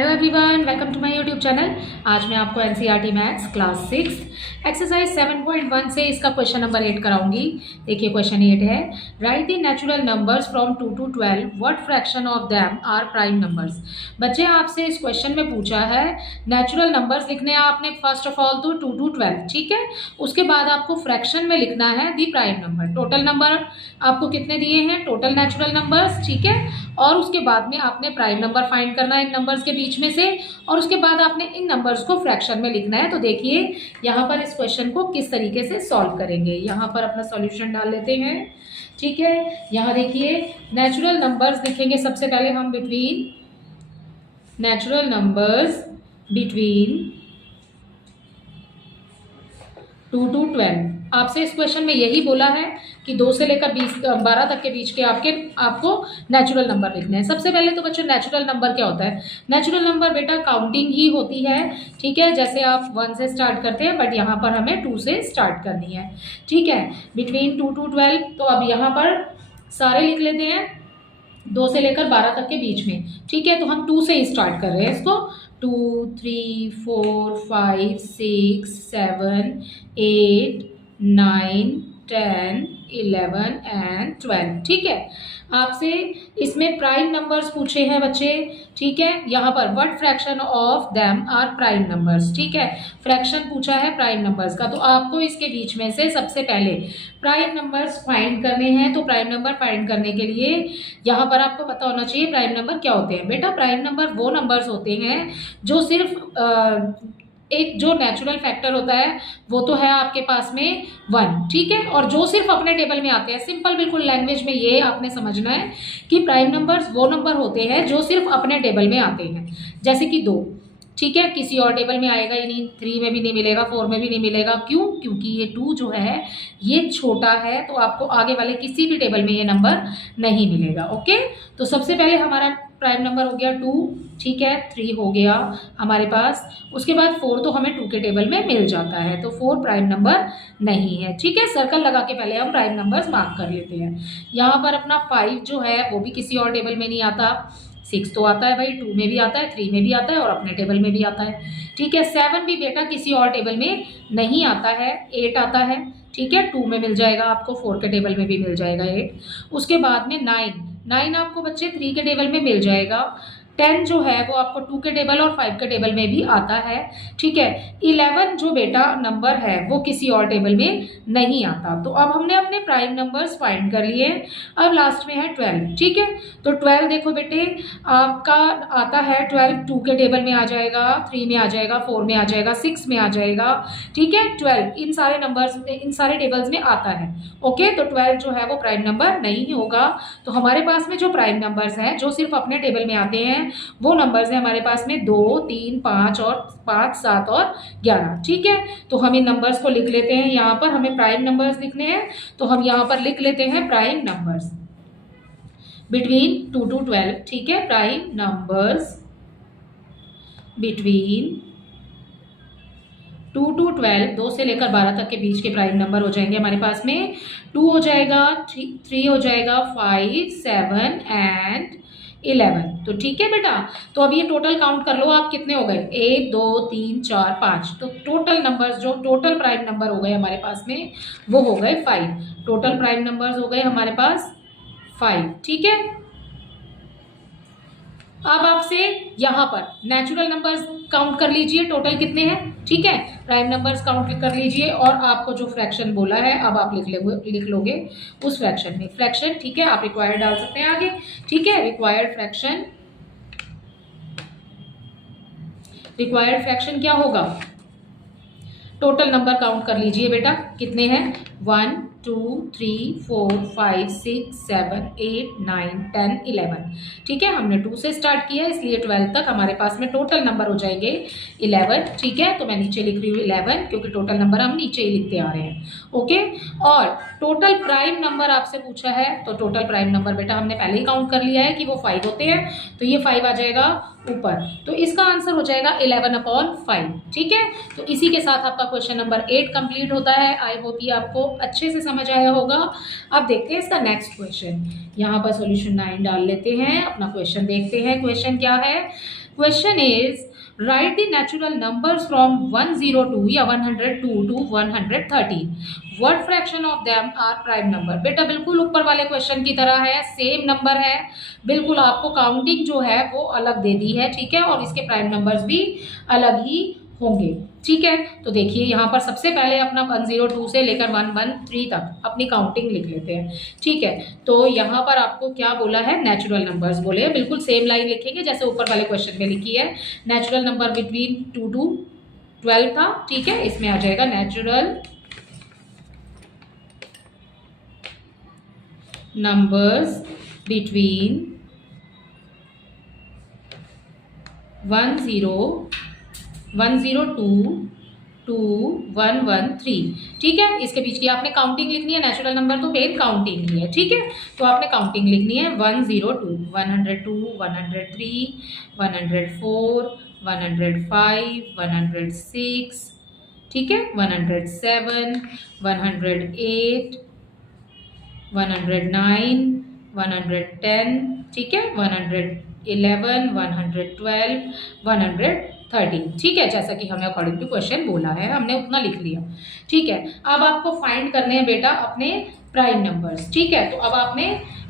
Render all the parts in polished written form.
Hello everyone, welcome to my YouTube channel. आज मैं आपको एनसीईआरटी मैथ्स क्लास 6 एक्सरसाइज 7.1 से इसका क्वेश्चन नंबर 8 कराऊंगी। देखिए क्वेश्चन 8 है, write the natural numbers from 2 to 12, what fraction of them are prime numbers. बच्चे आपसे इस क्वेश्चन में पूछा है नेचुरल नंबर्स लिखने हैं आपने फर्स्ट ऑफ ऑल तो 2 to 12, ठीक है। उसके बाद आपको फ्रैक्शन में लिखना है दी प्राइम नंबर। टोटल नंबर आपको कितने दिए हैं, टोटल नेचुरल नंबर्स, ठीक है। और उसके बाद में आपने प्राइम नंबर फाइंड करना है इन नंबर्स के बीच में से, और उसके बाद आपने इन नंबर्स को फ्रैक्शन में लिखना है। तो देखिए यहाँ पर इस क्वेश्चन को किस तरीके से सॉल्व करेंगे। यहाँ पर अपना सॉल्यूशन डाल लेते हैं, ठीक है। यहाँ देखिए नेचुरल नंबर्स लिखेंगे सबसे पहले हम between, natural numbers between 2 to 12। आपसे इस क्वेश्चन में यही बोला है कि 2 से लेकर 12 तक के बीच के आपको नेचुरल नंबर लिखने हैं। सबसे पहले तो बच्चों नेचुरल नंबर क्या होता है, नेचुरल नंबर बेटा काउंटिंग ही होती है, ठीक है। जैसे आप 1 से स्टार्ट करते हैं बट यहाँ पर हमें 2 से स्टार्ट करनी है, ठीक है। बिटवीन 2 to 12, तो अब यहाँ पर सारे लिख लेते हैं 2 से लेकर 12 तक के बीच में, ठीक है। तो हम 2 से ही स्टार्ट कर रहे हैं इसको। 2, 3, 4, 5, 6, 7, 8, 9, 10, 11 एंड 12, ठीक है। आपसे इसमें प्राइम नंबर्स पूछे हैं बच्चे, ठीक है। यहाँ पर what fraction of them are prime numbers, ठीक है। फ्रैक्शन पूछा है प्राइम नंबर्स का, तो आपको इसके बीच में से सबसे पहले प्राइम नंबर्स फाइंड करने हैं। तो प्राइम नंबर फाइंड करने के लिए यहाँ पर आपको पता होना चाहिए प्राइम नंबर क्या होते हैं। बेटा प्राइम नंबर वो नंबर्स होते हैं जो सिर्फ एक जो नेचुरल फैक्टर होता है वो तो है आपके पास में 1, ठीक है। और जो सिर्फ अपने टेबल में आते हैं, सिंपल बिल्कुल लैंग्वेज में ये आपने समझना है कि प्राइम नंबर्स वो नंबर होते हैं जो सिर्फ अपने टेबल में आते हैं। जैसे कि 2, ठीक है, किसी और टेबल में आएगा ही नहीं, 3 में भी नहीं मिलेगा, 4 में भी नहीं मिलेगा। क्यों? क्योंकि ये 2 जो है ये छोटा है, तो आपको आगे वाले किसी भी टेबल में ये नंबर नहीं मिलेगा, ओके। तो सबसे पहले हमारा प्राइम नंबर हो गया 2, ठीक है। 3 हो गया हमारे पास, उसके बाद 4 तो हमें 2 के टेबल में मिल जाता है, तो 4 प्राइम नंबर नहीं है, ठीक है। सर्कल लगा के पहले हम प्राइम नंबर्स मार्क कर लेते हैं। यहाँ पर अपना 5 जो है वो भी किसी और टेबल में नहीं आता। 6 तो आता है भाई, 2 में भी आता है, 3 में भी आता है और अपने टेबल में भी आता है, ठीक है। 7 भी बेटा किसी और टेबल में नहीं आता है। 8 आता है, ठीक है, 2 में मिल जाएगा आपको, 4 के टेबल में भी मिल जाएगा 8। उसके बाद में 9 आपको बच्चे 3 के टेबल में मिल जाएगा। 10 जो है वो आपको 2 के टेबल और 5 के टेबल में भी आता है, ठीक है। 11 जो बेटा नंबर है वो किसी और टेबल में नहीं आता। तो अब हमने अपने प्राइम नंबर्स फाइंड कर लिए। अब लास्ट में है 12, ठीक है। तो 12 देखो बेटे आपका आता है 12 2 के टेबल में आ जाएगा, 3 में आ जाएगा, 4 में आ जाएगा, 6 में आ जाएगा, ठीक है। 12 इन सारे नंबर्स में, इन सारे टेबल्स में आता है, ओके। तो 12 जो है वो प्राइम नंबर नहीं होगा। तो हमारे पास में जो प्राइम नंबर्स हैं जो सिर्फ अपने टेबल में आते हैं वो नंबर्स हैं हमारे पास में 2, 3, 5 और 5, 7 और 11, ठीक है। तो हम इन नंबर्स को लिख लेते हैं। यहाँ पर हमें प्राइम नंबर्स लिखने हैं, तो हम यहाँ पर लिख लेते हैं प्राइम नंबर्स बिटवीन 2 to 12, ठीक है। प्राइम नंबर्स बिटवीन 2 to 12, 2 से लेकर 12 तक के बीच के प्राइम नंबर हो जाएंगे हमारे पास में। 2 हो जाएगा, 3 हो जाएगा, 5, 7 एंड 11, तो ठीक है बेटा। तो अब ये टोटल काउंट कर लो आप, कितने हो गए, 1, 2, 3, 4, 5। तो टोटल नंबर्स जो टोटल प्राइम नंबर हो गए हमारे पास में वो हो गए 5। टोटल प्राइम नंबर्स हो गए हमारे पास 5, ठीक है। अब आपसे यहाँ पर नेचुरल नंबर्स काउंट कर लीजिए, टोटल कितने हैं, ठीक है। प्राइम नंबर्स काउंट कर लीजिए और आपको जो फ्रैक्शन बोला है अब आप लिख लोगे उस फ्रैक्शन में। फ्रैक्शन, ठीक है, आप रिक्वायर्ड डाल सकते हैं आगे, ठीक है। रिक्वायर्ड फ्रैक्शन क्या होगा, टोटल नंबर काउंट कर लीजिए बेटा, कितने हैं, 1, 2, 3, 4, 5, 6, 7, 8, 9, 10, 11, ठीक है। हमने 2 से स्टार्ट किया इसलिए 12 तक हमारे पास में टोटल नंबर हो जाएंगे 11, ठीक है। तो मैं नीचे लिख रही हूँ 11 क्योंकि टोटल नंबर हम नीचे ही लिखते आ रहे हैं, ओके। और टोटल प्राइम नंबर आपसे पूछा है, तो टोटल प्राइम नंबर बेटा हमने पहले ही काउंट कर लिया है कि वो 5 होते हैं, तो ये 5 आ जाएगा ऊपर। तो इसका आंसर हो जाएगा 11/5, ठीक है। तो इसी के साथ आपका क्वेश्चन नंबर 8 कंप्लीट होता है। आई होप ये आपको अच्छे से समझ आया होगा। अब देखते हैं इसका नेक्स्ट क्वेश्चन। यहाँ पर सॉल्यूशन 9 डाल लेते हैं, अपना क्वेश्चन देखते हैं। क्वेश्चन क्या है, question is write the natural numbers from 102 या 102 to 113. What fraction of them are prime number. बेटा बिल्कुल ऊपर वाले क्वेश्चन की तरह है, सेम नंबर है, बिल्कुल आपको काउंटिंग जो है वो अलग दे दी है, ठीक है, और इसके प्राइम नंबर्स भी अलग ही होंगे, ठीक है. तो देखिए यहाँ पर सबसे पहले अपना 102 से लेकर 113 तक अपनी काउंटिंग लिख लेते हैं, ठीक है. तो यहाँ पर आपको क्या बोला है, नेचुरल नंबर्स बोले हैं, बिल्कुल सेम लाइन लिखेंगे जैसे ऊपर वाले क्वेश्चन में लिखी है. नेचुरल नंबर बिटवीन 2 to 12 था, ठीक है, इसमें आ जाएगा नेचुरल नंबर्स बिटवीन 102 टू 113, ठीक है. इसके बीच की आपने काउंटिंग लिखनी है, नेचुरल नंबर तो मेन काउंटिंग ही है, ठीक है. तो आपने काउंटिंग लिखनी है 102, 102, 103, 104, 105, 106, ठीक है, 107, 108, 109, 110, ठीक है, 111, 112, 113, ठीक है. जैसा कि हमें अकॉर्डिंग टू क्वेश्चन बोला है हमने उतना लिख लिया, ठीक है. अब आपको फाइंड करने हैं बेटा अपने प्राइम नंबर्स, ठीक है. तो अब आपने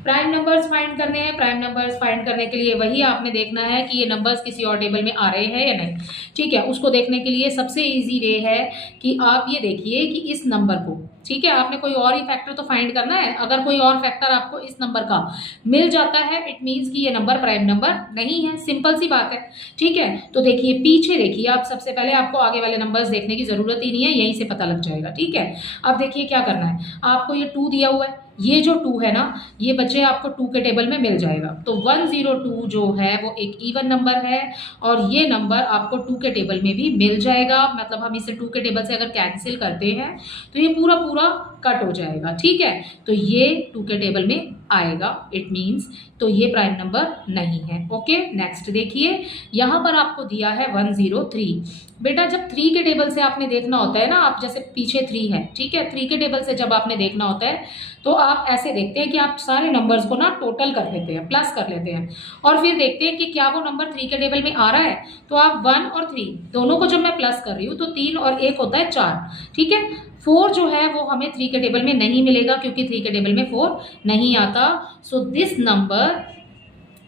प्राइम नंबर्स फाइंड करने हैं. प्राइम नंबर्स फाइंड करने के लिए वही आपने देखना है कि ये नंबर्स किसी और टेबल में आ रहे हैं या नहीं, ठीक है. उसको देखने के लिए सबसे इजी वे है कि आप ये देखिए कि इस नंबर को, ठीक है, आपने कोई और ही फैक्टर तो फाइंड करना है. अगर कोई और फैक्टर आपको इस नंबर का मिल जाता है इट मीन्स कि ये नंबर प्राइम नंबर नहीं है, सिंपल सी बात है, ठीक है. तो देखिए पीछे देखिए आप, सबसे पहले आपको आगे वाले नंबर्स देखने की जरूरत ही नहीं है, यहीं से पता लग जाएगा, ठीक है. अब देखिए क्या करना है, आपको ये 2 दिया हुआ है, ये जो 2 है ना, ये बच्चे आपको 2 के टेबल में मिल जाएगा. तो 102 जो है वो एक इवन नंबर है और ये नंबर आपको 2 के टेबल में भी मिल जाएगा. मतलब हम इसे 2 के टेबल से अगर कैंसिल करते हैं तो ये पूरा पूरा कट हो जाएगा, ठीक है. तो ये 2 के टेबल में आएगा, इट मीन्स तो ये प्राइम नंबर नहीं है. ओके, नेक्स्ट देखिए यहाँ पर आपको दिया है 103. बेटा जब 3 के टेबल से आपने देखना होता है ना, आप जैसे पीछे 3 है, ठीक है, 3 के टेबल से जब आपने देखना होता है तो आप ऐसे देखते हैं कि आप सारे नंबर्स को ना टोटल कर लेते हैं, प्लस कर लेते हैं और फिर देखते हैं कि क्या वो नंबर 3 के टेबल में आ रहा है. तो आप 1 और 3 दोनों को जब मैं प्लस कर रही हूँ तो 3 और 1 होता है 4, ठीक है. 4 जो है वो हमें 3 के टेबल में नहीं मिलेगा क्योंकि 3 के टेबल में 4 नहीं आता. सो दिस नंबर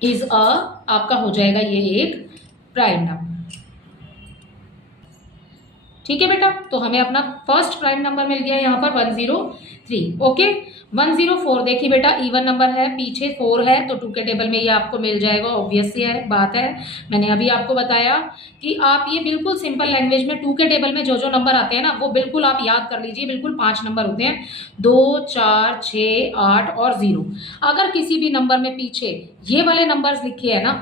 इज आपका हो जाएगा ये एक प्राइम नंबर, ठीक है बेटा. तो हमें अपना फर्स्ट प्राइम नंबर मिल गया यहाँ पर 103. ओके, 104 देखिए बेटा इवन नंबर है, पीछे 4 है तो 2 के टेबल में ये आपको मिल जाएगा, ऑब्वियस सी है बात है. मैंने अभी आपको बताया कि आप ये बिल्कुल सिंपल लैंग्वेज में 2 के टेबल में जो जो नंबर आते हैं ना वो बिल्कुल आप याद कर लीजिए. बिल्कुल 5 नंबर होते हैं, 2, 4, 6, 8 और 0. अगर किसी भी नंबर में पीछे ये वाले नंबर्स लिखे हैं ना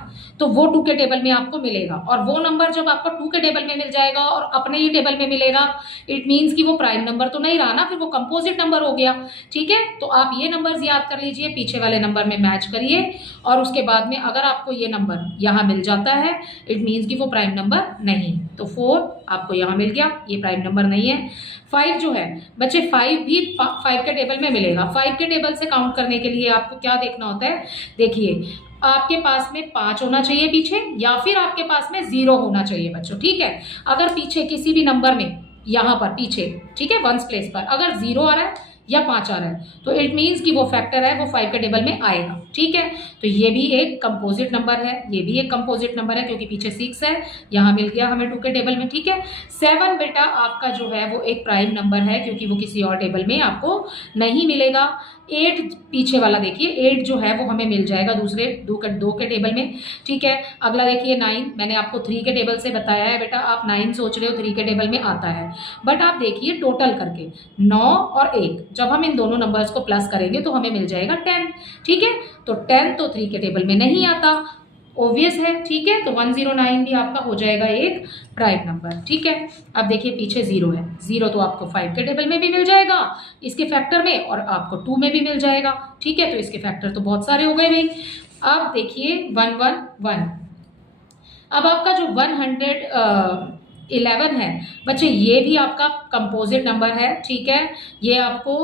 तो वो 2 के टेबल में आपको मिलेगा और वो नंबर जब आपको 2 के टेबल में मिल जाएगा और अपने ही टेबल में मिलेगा इट मीन्स कि वो प्राइम नंबर तो नहीं रहा ना, फिर वो कंपोजिट नंबर हो गया, ठीक है. तो आप ये नंबर्स याद कर लीजिए, पीछे वाले नंबर में मैच करिए और उसके बाद में अगर आपको ये नंबर यहाँ मिल जाता है इट मीन्स कि वो प्राइम नंबर नहीं. तो 4 आपको यहाँ मिल गया, ये प्राइम नंबर नहीं है. 5 जो है बच्चे 5 भी 5 के टेबल में मिलेगा. 5 के टेबल से काउंट करने के लिए आपको क्या देखना होता है, देखिए आपके पास में 5 होना चाहिए पीछे या फिर आपके पास में 0 होना चाहिए बच्चों, ठीक है. अगर पीछे किसी भी नंबर में यहाँ पर पीछे, ठीक है, 1s प्लेस पर अगर 0 आ रहा है या 5 आ रहा है तो इट मीन्स कि वो फैक्टर है वो 5 के टेबल में आएगा, ठीक है. तो ये भी एक कंपोजिट नंबर है, ये भी एक कंपोजिट नंबर है क्योंकि पीछे 6 है, यहाँ मिल गया हमें 2 के टेबल में, ठीक है. 7 बेटा आपका जो है वो एक प्राइम नंबर है क्योंकि वो किसी और टेबल में आपको नहीं मिलेगा. 8 पीछे वाला देखिए, 8 जो है वो हमें मिल जाएगा दूसरे 2 के टेबल में, ठीक है. अगला देखिए 9, मैंने आपको 3 के टेबल से बताया है बेटा, आप 9 सोच रहे हो 3 के टेबल में आता है बट आप देखिए टोटल करके 9 और 1 जब हम इन दोनों नंबर्स को प्लस करेंगे तो हमें मिल जाएगा 10, ठीक है. तो 10 तो 3 के टेबल में नहीं आता, ऑब्वियस है, ठीक है. तो 109 भी आपका हो जाएगा एक प्राइम नंबर, ठीक है. अब देखिए पीछे 0 है, 0 तो आपको 5 के टेबल में भी मिल जाएगा इसके फैक्टर में और आपको 2 में भी मिल जाएगा, ठीक है. तो इसके फैक्टर तो बहुत सारे हो गए भाई. अब देखिए 111, अब आपका जो 111 है बच्चे ये भी आपका कंपोजिट नंबर है, ठीक है. ये आपको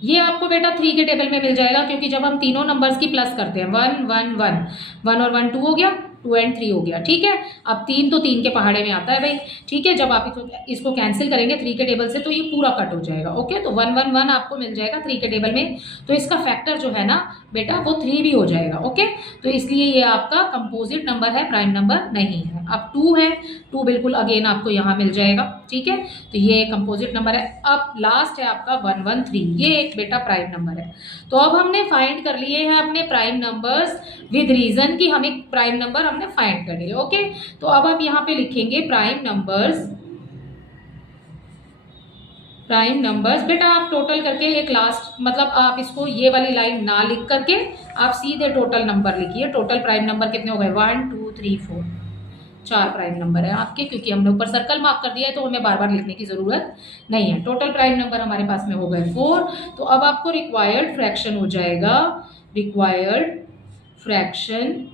ये आपको बेटा 3 के टेबल में मिल जाएगा, क्योंकि जब हम तीनों नंबर्स की प्लस करते हैं 1 1 1 1 और 1 2 हो गया, 2 एंड 3 हो गया, ठीक है। अब 3 तो 3 के पहाड़े में आता है भाई, ठीक है। जब आप इसको कैंसिल करेंगे 3 के टेबल से तो ये पूरा कट हो जाएगा, ओके। तो 1 1 1 आपको मिल जाएगा 3 के टेबल में, तो इसका फैक्टर जो है ना बेटा वो 3 भी हो जाएगा, ओके। तो इसलिए ये आपका कंपोजिट नंबर है, प्राइम नंबर नहीं है। अब 2 है, 2 बिल्कुल अगेन आपको यहाँ मिल जाएगा, ठीक है। तो ये कंपोजिट नंबर है। अब लास्ट है आपका 113, ये एक बेटा प्राइम नंबर है। तो अब हमने फाइंड कर लिए हैं अपने प्राइम नंबर्स विद रीजन की हमें प्राइम नंबर हमने फाइंड कर लिए, ओके। तो अब आप यहाँ पे लिखेंगे प्राइम नंबर्स बेटा आप टोटल करके एक लास्ट, मतलब आप इसको ये वाली लाइन ना लिख करके आप सीधे टोटल नंबर लिखिए। टोटल प्राइम नंबर कितने हो गए, 1 2 3 4, 4 प्राइम नंबर है आपके, क्योंकि हमने ऊपर सर्कल मार्क कर दिया है तो हमें बार बार लिखने की जरूरत नहीं है। टोटल प्राइम नंबर हमारे पास में हो गए 4। तो अब आपको रिक्वायर्ड फ्रैक्शन हो जाएगा, रिक्वायर्ड फ्रैक्शन,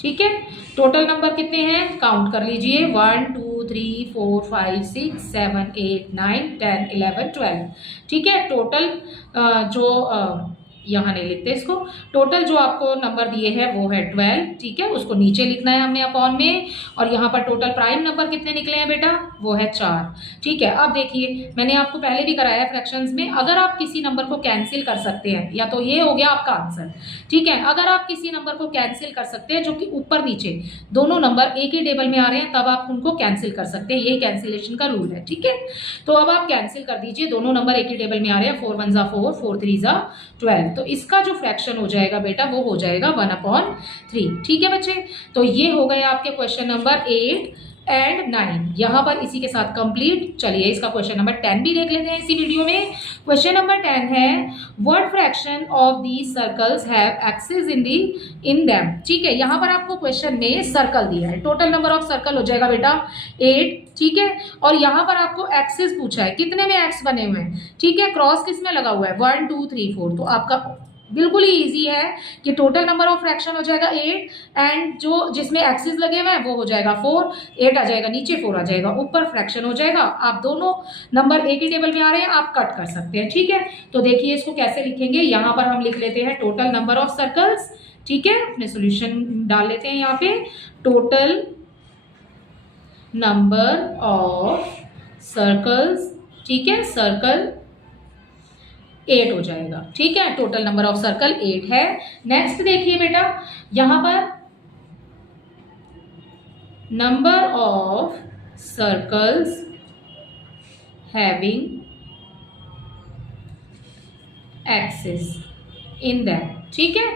ठीक है। टोटल नंबर कितने हैं काउंट कर लीजिए, 1 2 3 4 5 6 7 8 9 10 11 12, ठीक है। टोटल जो यहाँ नहीं लिखते इसको, टोटल जो आपको नंबर दिए हैं वो है 12, ठीक है। उसको नीचे लिखना है हमने अपॉन में, और यहाँ पर टोटल प्राइम नंबर कितने निकले हैं बेटा, वो है 4, ठीक है। अब देखिए मैंने आपको पहले भी कराया फ्रैक्शंस में, अगर आप किसी नंबर को कैंसिल कर सकते हैं, या तो ये हो गया आपका आंसर, ठीक है। अगर आप किसी नंबर को कैंसिल कर सकते हैं जो कि ऊपर नीचे दोनों नंबर एक ही टेबल में आ रहे हैं, तब आप उनको कैंसिल कर सकते हैं, यही कैंसिलेशन का रूल है, ठीक है। तो अब आप कैंसिल कर दीजिए, दोनों नंबर एक ही टेबल में आ रहे हैं, 4 1 4 4 3 12, तो इसका जो फ्रैक्शन हो जाएगा बेटा वो हो जाएगा 1/3, ठीक है बच्चे। तो ये हो गए आपके क्वेश्चन नंबर 8 एंड 9, यहाँ पर इसी के साथ कंप्लीट। चलिए इसका क्वेश्चन नंबर 10 भी देख लेते हैं इसी वीडियो में। क्वेश्चन नंबर 10 है, what fraction of these circles have axis in them, ठीक है। यहाँ पर आपको क्वेश्चन में सर्कल दिया है, टोटल नंबर ऑफ सर्कल हो जाएगा बेटा 8, ठीक है। और यहाँ पर आपको एक्सिस पूछा है, कितने में एक्स बने हुए हैं, ठीक है। क्रॉस किस में लगा हुआ है, 1 2 3 4, तो आपका बिल्कुल ही इजी है कि टोटल नंबर ऑफ फ्रैक्शन हो जाएगा 8, एंड जो जिसमें एक्सिस लगे हुए हैं वो हो जाएगा 4, 8 आ जाएगा नीचे, 4 आ जाएगा ऊपर, फ्रैक्शन हो जाएगा। आप दोनों नंबर एक ही टेबल में आ रहे हैं, आप कट कर सकते हैं, ठीक है। तो देखिए इसको कैसे लिखेंगे, यहाँ पर हम लिख लेते हैं टोटल नंबर ऑफ सर्कल्स, ठीक है। अपने सोल्यूशन डाल लेते हैं यहाँ पे, टोटल नंबर ऑफ सर्कल्स, ठीक है, सर्कल 8 हो जाएगा, ठीक है। टोटल नंबर ऑफ सर्कल 8 है। नेक्स्ट देखिए बेटा, यहां पर number of circles having axis in them, ठीक है।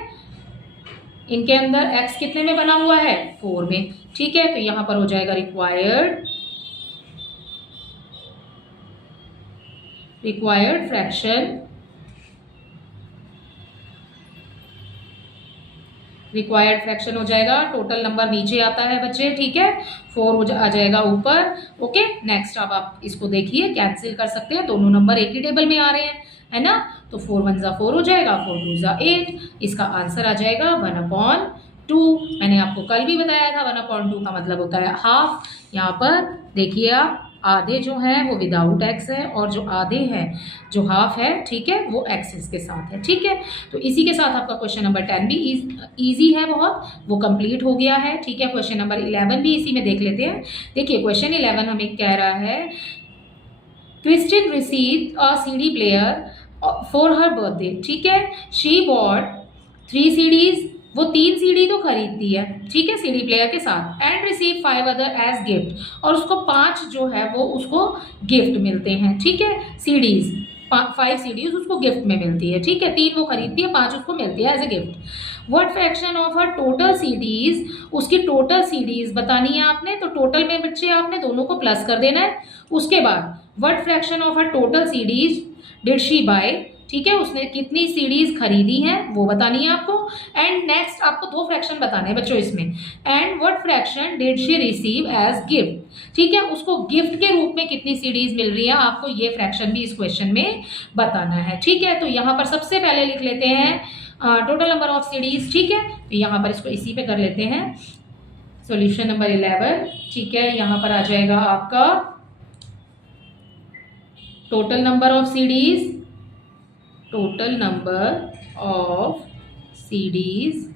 इनके अंदर एक्स कितने में बना हुआ है, 4 में, ठीक है। तो यहां पर हो जाएगा रिक्वायर्ड फ्रैक्शन, रिक्वायर्ड फ्रैक्शन हो जाएगा, टोटल नंबर नीचे आता है बच्चे, ठीक है, 4 आ जाएगा ऊपर, ओके। नेक्स्ट अब आप इसको देखिए, कैंसिल कर सकते हैं, दोनों नंबर एक ही टेबल में आ रहे हैं, है ना। तो 4 1 4 हो जाएगा, 4 2 8, इसका आंसर आ जाएगा 1/2। मैंने आपको कल भी बताया था 1/2 का मतलब होता है हाफ। यहाँ पर देखिए आप, आधे जो हैं वो विदाउट एक्स है, और जो आधे हैं जो हाफ है, ठीक है, वो एक्सिस के साथ है, ठीक है। तो इसी के साथ आपका क्वेश्चन नंबर 10 भी इजी है बहुत, वो कंप्लीट हो गया है, ठीक है। क्वेश्चन नंबर 11 भी इसी में देख लेते हैं। देखिए क्वेश्चन 11 हमें कह रहा है, twisted received a CD player for her birthday, ठीक है। शी बॉट 3 CDs, वो 3 CD तो खरीदती है, ठीक है, CD प्लेयर के साथ, and receive 5 other as gift, और उसको 5 जो है वो उसको गिफ्ट मिलते हैं, ठीक है। CDs 5 CDs उसको गिफ्ट में मिलती है, ठीक है। 3 वो खरीदती है, 5 उसको मिलती है as a gift. What fraction of her total CDs, उसकी टोटल CDs बतानी है आपने, तो टोटल में बच्चे आपने दोनों को प्लस कर देना है। उसके बाद what fraction of her total CDs did she buy, ठीक है, उसने कितनी CDs खरीदी हैं वो बतानी है आपको। एंड नेक्स्ट आपको 2 फ्रैक्शन बताने हैं बच्चों इसमें, and what fraction did she receive as gift, ठीक है, उसको गिफ्ट के रूप में कितनी CDs मिल रही है, आपको ये फ्रैक्शन भी इस क्वेश्चन में बताना है, ठीक है। तो यहाँ पर सबसे पहले लिख लेते हैं टोटल नंबर ऑफ CDs, ठीक है। तो यहाँ पर इसको इसी पे कर लेते हैं, सॉल्यूशन नंबर 11, ठीक है। यहाँ पर आ जाएगा आपका total number of CDs, total number of CDs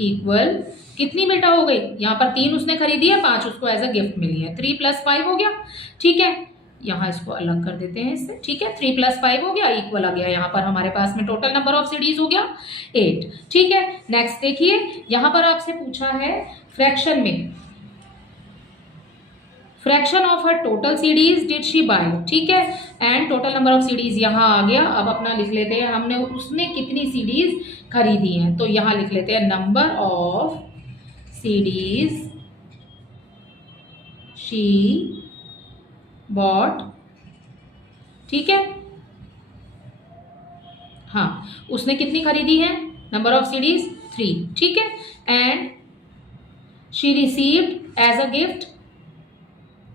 equal कितनी बेटा हो गई, यहाँ पर 3 उसने खरीदी है, 5 उसको एज अ गिफ्ट मिली है, 3 + 5 हो गया। ठीक है, यहाँ इसको अलग कर देते हैं इससे। ठीक है, 3 + 5 हो गया, इक्वल आ गया। यहाँ पर हमारे पास में टोटल नंबर ऑफ सीडीज हो गया 8। ठीक है, नेक्स्ट देखिए, यहाँ पर आपसे पूछा है फ्रैक्शन में, fraction of her total CDs did she buy. ठीक है, and total number of CDs यहाँ आ गया। अब अपना लिख लेते हैं, हमने उसने कितनी सीडीज खरीदी हैं, तो यहाँ लिख लेते हैं number of CDs she bought. ठीक है, हाँ, उसने कितनी खरीदी है, नंबर ऑफ सीडीज 3। ठीक है, and she received as a gift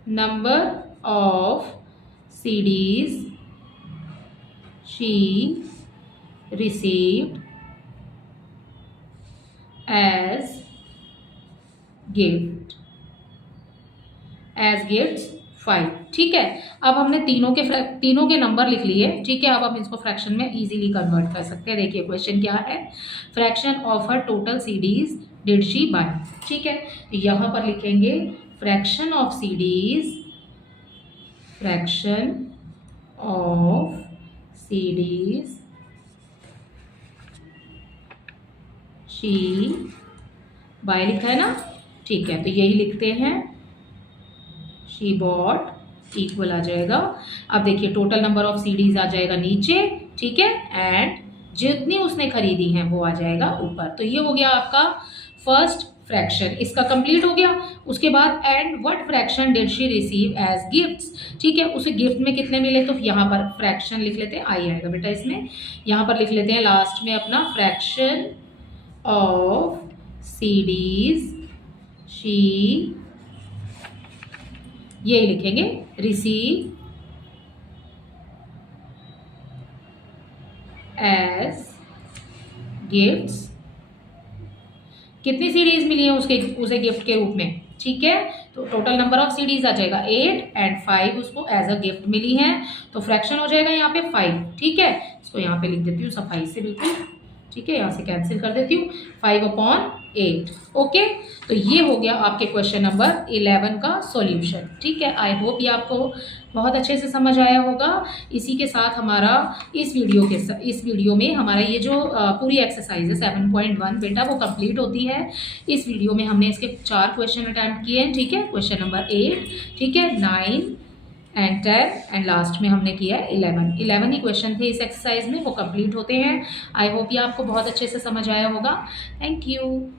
number of CDs she received as gifts 5। ठीक है, अब हमने तीनों के नंबर लिख लिए। ठीक है, अब हम इसको फ्रैक्शन में इजीली कन्वर्ट कर सकते हैं। देखिए क्वेश्चन क्या है, fraction of her total CDs did she buy. ठीक है, तो यहाँ पर लिखेंगे fraction of CDs, fraction of CDs she buy लिखा है ना। ठीक है, तो यही लिखते हैं, शी बॉट इक्वल आ जाएगा। अब देखिए टोटल नंबर ऑफ सीडीज आ जाएगा नीचे। ठीक है, एंड जितनी उसने खरीदी हैं वो आ जाएगा ऊपर। तो ये हो गया आपका फर्स्ट फ्रैक्शन, इसका कंप्लीट हो गया। उसके बाद and what fraction did she receive as gifts. ठीक है, उसे गिफ्ट में कितने मिले, तो यहाँ पर फ्रैक्शन लिख लेते हैं, आई आएगा बेटा इसमें। यहाँ पर लिख लेते हैं लास्ट में अपना फ्रैक्शन ऑफ सीडीज शी, ये लिखेंगे रिसीव एज गिफ्ट्स। कितनी सीडीज मिली है उसे गिफ्ट के रूप में। ठीक है, तो टोटल नंबर ऑफ सीडीज आ जाएगा 8 एंड 5 उसको एज अ गिफ्ट मिली है, तो फ्रैक्शन हो जाएगा यहाँ पे 5। ठीक है, इसको यहाँ पे लिख देती हूँ सफाई से बिल्कुल। ठीक है, यहाँ से कैंसिल कर देती हूँ, 5/8। ओके, तो ये हो गया आपके क्वेश्चन नंबर 11 का सॉल्यूशन। ठीक है, आई होप ये आपको बहुत अच्छे से समझ आया होगा। इसी के साथ हमारा इस वीडियो में हमारा ये जो पूरी एक्सरसाइज है 7.1 बेटा वो कंप्लीट होती है। इस वीडियो में हमने इसके 4 क्वेश्चन अटैम्प्ट किए हैं। ठीक है, क्वेश्चन नंबर 8, ठीक है, 9 एंड 10 एंड लास्ट में हमने किया है 11 ही क्वेश्चन थे इस एक्सरसाइज में, वो कंप्लीट होते हैं। आई होप ये आपको बहुत अच्छे से समझ आया होगा। Thank you.